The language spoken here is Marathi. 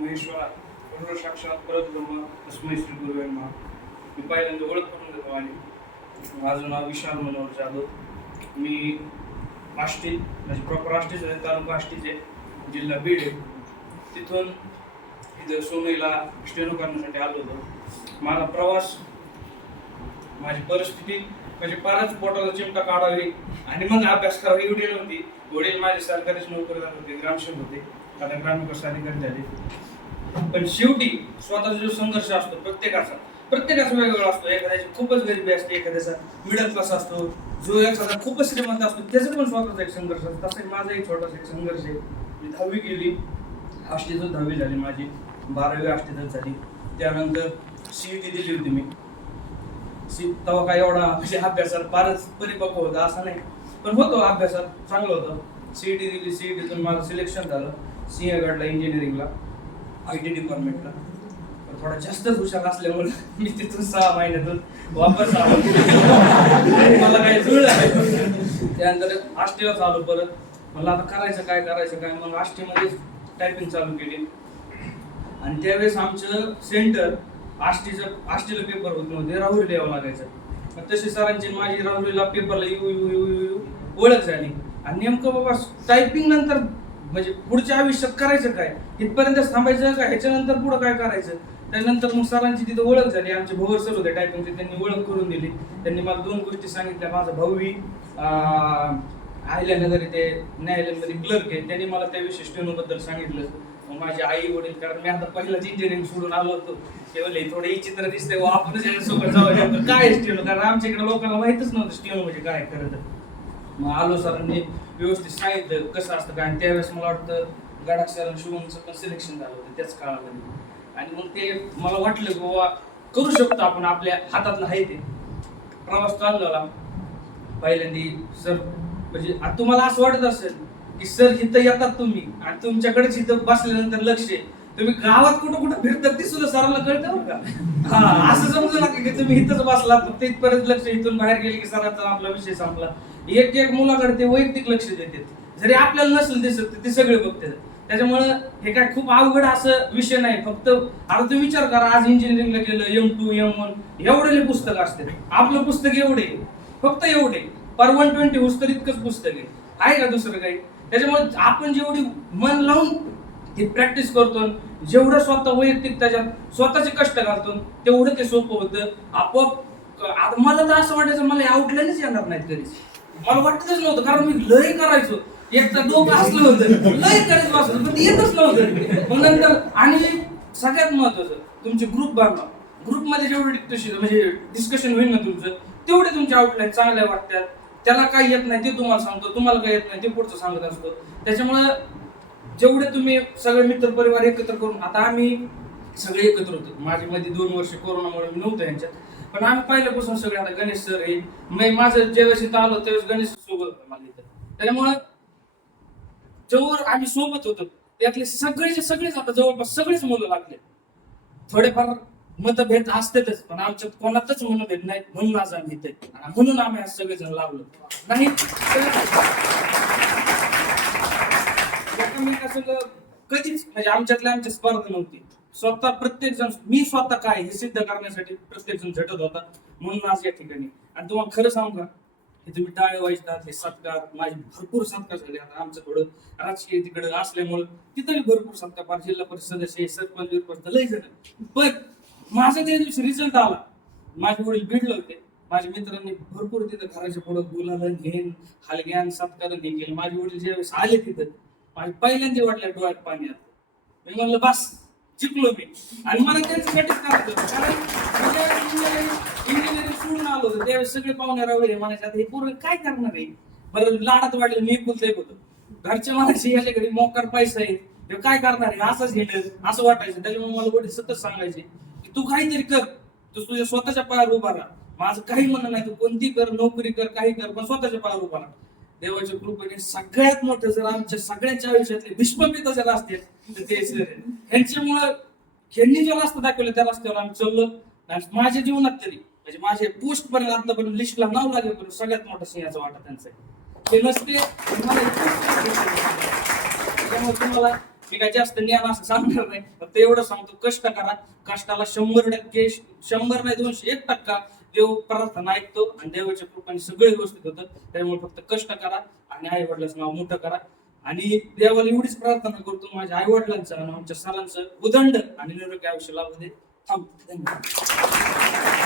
महेश्वरा पूर्ण साक्षात परत ब्रह्म तस्मै श्री गुरु मी पहिल्यांदा ओळख करून देतो आणि माझं नाव विशाल मनोहर जाधव. मी आष्टी म्हणजे प्रॉपर आष्टीच आहे तालुका आष्टीचे जिल्हा बीड आहे. तिथून इथं सोनईला स्टेनो करण्यासाठी आलो होतो. माझा प्रवास माझी परिस्थिती म्हणजे फारच पोटाला चिमटा काढावी आणि मग अभ्यास करावा एवढी नव्हती. वडील माझे सरकारीच नोकरीदार होते ग्रामसेवक होते. आता ग्रामविकास अधिकारी झाले. पण शेवटी स्वतःचा जो संघर्ष असतो प्रत्येकाचा प्रत्येकाचा वेगवेगळा असतो. एखाद्याची खूपच गरिबी असते एखाद्याचा मिडल क्लास असतो. जो एखादा खूपच श्रीमंत असतो त्याचा पण स्वतःचा एक संघर्ष असतो. तसा माझा एक छोटासा एक संघर्ष आहे. मी दहावी गेली. आष्टीतच दहावी झाली माझी. बारावी आष्टीतच झाली. त्यानंतर सी टी दिली होती मी. सी तेव्हा काय एवढा म्हणजे अभ्यासात फारच परिपक्व होता असं नाही. पण होतो अभ्यासात चांगलं होतं. सीईटी दिली सीईटीतून माझं सिलेक्शन झालं. सिंहगडला इंजिनिअरिंगला आय टी डिपार्टमेंटला थोडा जास्तच हुशार असल्यामुळे मी तिथून सहा महिन्यातून वापस आलो. मला काही जुळलं त्यानंतर आष्टीलाच आलो परत. मला आता करायचं काय करायचं काय? मग आष्टीमध्येच टायपिंग चालू केली. आणि त्यावेळेस आमचं सेंटर आष्टीचं आष्टीला पेपर होत नव्हते राहुरी द्यावं लागायचं. मग तशी सरांची माझी राहुरीला पेपरला येऊ येऊ येऊ येऊ येऊ ओळख झाली. आणि नेमकं बाबा टायपिंग नंतर म्हणजे पुढच्या आयुष्यात करायचं काय? इथपर्यंतच थांबायचं का? ह्याच्यानंतर पुढं काय करायचं? त्यानंतर मग सरांची तिथं ओळख झाली. आमचे भोवर सर होते टायपिंगचे त्यांनी ओळख करून दिली. त्यांनी मला दोन गोष्टी सांगितल्या. माझा भाऊही आहिल्यानगर इथे न्यायालयामध्ये क्लर्क आहे. त्यांनी मला त्या विशेषबद्दल सांगितलं. मग माझे आई वडील कारण मी आता पहिलाच इंजिनिअरिंग सोडून आलो होतो. ते म्हणले थोडे चित्र दिसते आपणच याच्यासोबत जाऊ काय स्टेनो कारण आमच्या इकडे लोकांना माहितच नव्हतं स्टेनो म्हणजे काय खरं तर. मग आलो सरांनी. व्यवस्थित सांगितलं कसं असतं काय? आणि त्यावेळेस मला वाटतं गडाख सर शुभमचं पण सिलेक्शन झालं होतं त्याच काळामध्ये. आणि मग ते मला वाटलं की बाबा करू शकतो आपण आपल्या हातातलं आहे ते. प्रवास चालू पहिल्यांदा पहिल्यांदी सर म्हणजे आता तुम्हाला असं वाटत असेल की सर इथं येतात तुम्ही आणि तुमच्याकडेच इथं बसल्यानंतर लक्ष आहे. तुम्ही गावात कुठं कुठं फिरतात ते सुद्धा सरांना कळतं बरं का? हा असं समजू नका की तुम्ही इथंच बसलात फक्त इथपर्यंत लक्ष इथून बाहेर गेले की सरांचा आपला विषय संपला. एक एक मुलाकडे ते वैयक्तिक लक्ष देतात. जरी आपल्याला नसेल दिसत ते सगळे बघतात. त्याच्यामुळं हे काय खूप अवघड असं विषय नाही. फक्त आता तुम्ही विचार करा आज इंजिनिअरिंगला गेलं एम टू एम वन एवढे पुस्तक असते आपलं पुस्तक एवढे फक्त एवढे पर वन ट्वेंटी पुस्तक इतकंच पुस्तक आहे. आहे का दुसरं काही? त्याच्यामुळे आपण जेवढी मन लावून ती प्रॅक्टिस करतो जेवढं स्वतः वैयक्तिक त्याच्यात स्वतःचे कष्ट घालतो तेवढं ते सोपं होतं. आपोआप आता मला तर असं वाटायचं मला आउटलाईनच येणार नाहीत कधीच. मला वाटतच नव्हतं कारण मी लय करायचो. एक तर डोकं असलं होतं लय करायचं बसलो पण येतच नव्हतं. मग नंतर आणि सगळ्यात महत्वाचं तुमचे ग्रुप बांधा ग्रुपमध्ये जेवढे डिस्कशन म्हणजे डिस्कशन होईल ना तुमचं तेवढे तुमचे आउटलाईन चांगल्या वाटतात. त्याला काय येत नाही ते तुम्हाला सांगतो तुम्हाला काय येत नाही ते पुढचं सांगत असतो. त्याच्यामुळं जेवढे तुम्ही सगळे मित्र परिवार एकत्र करून आता आम्ही सगळे एकत्र होतो. माझी मध्ये दोन वर्ष कोरोनामुळे नव्हतं यांच्यात. पण आम्ही पहिल्यापासून सगळे आता गणेश सर हे मी माझं ज्यावेळेस इथं आलो त्यावेळेस गणेश सोबत मला इथं. त्याच्यामुळं जेव्हा आम्ही सोबत होतो त्यातले सगळेचे सगळेच आता जवळपास सगळेच मुलं लागले. थोडेफार मतभेद असतातच पण आमच्यात कोणातच मनभेद नाही म्हणून आज आम्ही इथे म्हणून आम्ही आज सगळेजण लावलो नाही एकमेकांसंग कधीच म्हणजे आमच्यातल्या आमची स्पर्धा नव्हती. स्वतः प्रत्येक जण मी स्वतः काय हे सिद्ध करण्यासाठी प्रत्येक जण झटत होता. म्हणून आज या ठिकाणी. आणि तुम्हाला खरं सांगू का? हे तुम्ही टाळे वाजतात हे सत्कार माझे भरपूर सत्कार झाले. आता आमचं थोडं राजकीय तिकडे असल्यामुळं तिथंही भरपूर सत्कार. पार जिल्हा परिषद सदस्य सरपंच बिरपंच लय झालं पण माझा त्या दिवशी रिझल्ट आला. माझे वडील भिडले होते. माझ्या मित्रांनी भरपूर तिथं घराच्या पुढं गुलालन घेऊन हलग्यान सत्कार हे केलं. माझे वडील ज्यावेळेस आले तिथं माझ्या पहिल्यांदा वाटल्या डोळ्यात पाणी आलं. मी म्हणलं बस जिंकलो मी. आणि मला त्यांच्यासाठीच करायचं कारण इंजिनिअरिंग सोडून आलो होतो. त्यावेळेस सगळे पाहुणे वगैरे म्हणायचे आता हे पोरं काय करणार आहे? बरं लाडात वाढले मी एकुलत एक होतो घरच्या म्हणायचे याच्याकडे मोकार पैसा आहे. काय करणार आहे? असंच घेणं असं वाटायचं. त्याच्यामुळे मला वडील सतत सांगायचे की तू काहीतरी कर. तू तुझ्या स्वतःच्या पायावर उभा राहा. माझं काही म्हणणं नाही. तू कोणती कर नोकरी कर काही कर पण स्वतःच्या पायावर उभा राहा. देवाच्या कृपेने सगळ्यात मोठं जर आमच्या सगळ्यांच्या आयुष्यातले विश्वपित जर असतील यांच्यामुळं यांनी जो रस्ता दाखवला त्या रस्त्यावर आम्ही चाललो. माझ्या जीवनात तरी म्हणजे माझे पोस्ट पर्यंत आतापर्यंत लिस्टला नाव लागेपर्यंत सगळ्यात मोठा सिंहाचा वाटा त्यांचा ते नसते त्यामुळे तुम्हाला मी काय जास्त ज्ञान असं सांगणार नाही फक्त एवढं सांगतो कष्ट करा. कष्टाला शंभर टक्के शंभर नाही दोनशे एक टक्का देव प्रार्थना ऐकतो आणि देवाच्या कृपाने सगळी व्यवस्थित होतं त्यामुळे फक्त कष्ट करा आणि आई वडिलांचं नाव मोठं करा. आणि देवाला एवढीच प्रार्थना करतो माझ्या आई वडिलांचं आणि आमच्या सरांचं उदंड आणि निरोगी आयुष्य लाभू दे. थांबतो धन्यवाद.